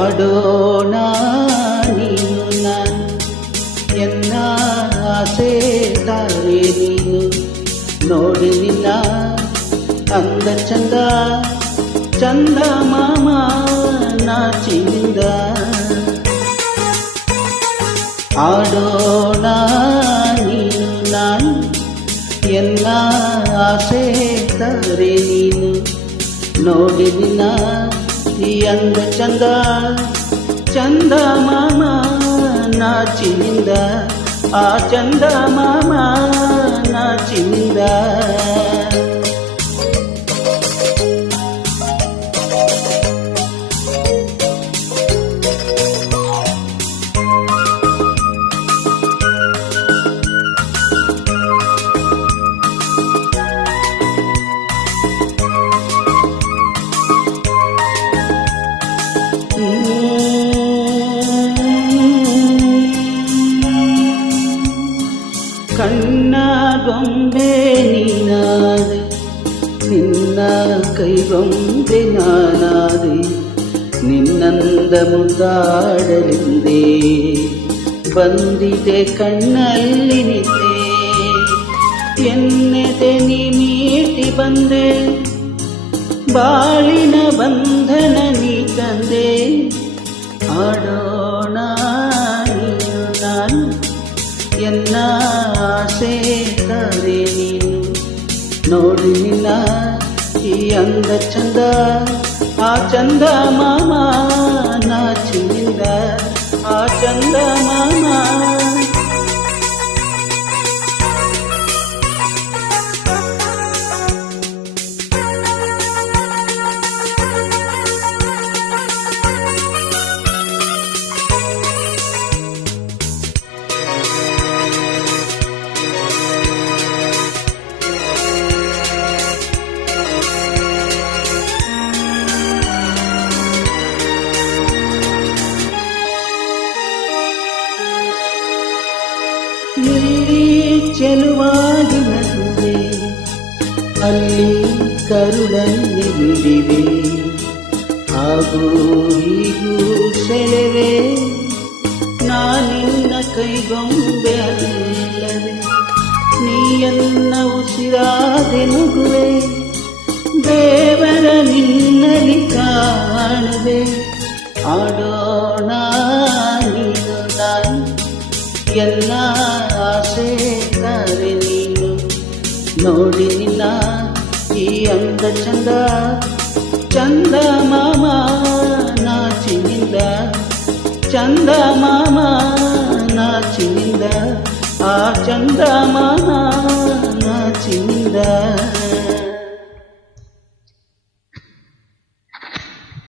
ಆಡೋಣ ನೀನು ನಾನು ಎನ್ನ ಆಸೆ ತಾರೆ ನೀನು ನೋಡಿ ನಿನ್ನ ಅಂದ ಚಂದ ಚಂದ ಮಾಮ ನಾಚಿನಿಂದ ಆಡೋಣ ನೀನು ನಾನು ಎನ್ನ ಆಸೆ ತಾರೆ ನೀನು ನೋಡಿ ನಿನ್ನ ಈ ಅಂದ ಚಂದ ಚಂದ ಮಾಮ ನಾಚಿನಿಂದ ಆ ಚಂದ ಮಾಮ ನಾಚಿನಿಂದ ಕಣ್ಣ ಗೊಂಬೆ ನೀನಾದೆ ನಿನ್ನ ಕೈಗೊಂಬೆ ನಾನಾದೆ ನಿನ್ನಂದ ಮುದ್ದಾಡಲೆಂದೇ ಬಂದಿದೆ ಕಣ್ಣಲ್ಲಿ ನಿದ್ದೆ ಎನ್ನೆದೆ ನೀ ಮೀಟಿ ಬಂದೆ ಬಾಳಿನ ಬಂಧನ ನೀ ತಂದೆ ಆಡೋಣ ನೀನು ನಾನು ಎನ್ನ ಆಸೆ ತಾರೆ ನೀನು ನೋಡಿ ನಿನ್ನ ಈ ಅಂದ ಚಂದ ಆ ಚಂದ ಮಾಮ ನಾಚಿನಿಂದ ಆ ಚಂದ ಮಾಮ ಇಲ್ಲಿ ಚೆಲುವಾಗಿ ನಗುವೆ ಅಲ್ಲಿ ಕರುಳಲ್ಲಿ ಬಿಡಿವೆ ಹಾಗೂ ಹೀಗೂ ಸೆಳೆವೆ ನಾನಿನ್ನ ಕೈಗೊಂಬೆ ಅಲ್ಲವೇ ನೀಯನ್ನ ಉಸಿರಾದೆ ನುಗುವೆ ದೇವರ ನಿನ್ನಲ್ಲಿ ಕಾಣುವೆ ಆಡೋಣ ನೀನು ನಾನು ಎಲ್ಲ ಆಸೆ ತಾರೆ ನೀನು ನೋಡಿ ನಿನ್ನ ಈ ಅಂದ ಚಂದ ಚಂದ ಮಾಮ ನಾಚಿನಿಂದ ಚಂದ ಮಾಮ ನಾಚಿನಿಂದ ಆ ಚಂದ ಮಾಮ ನಾಚಿನಿಂದ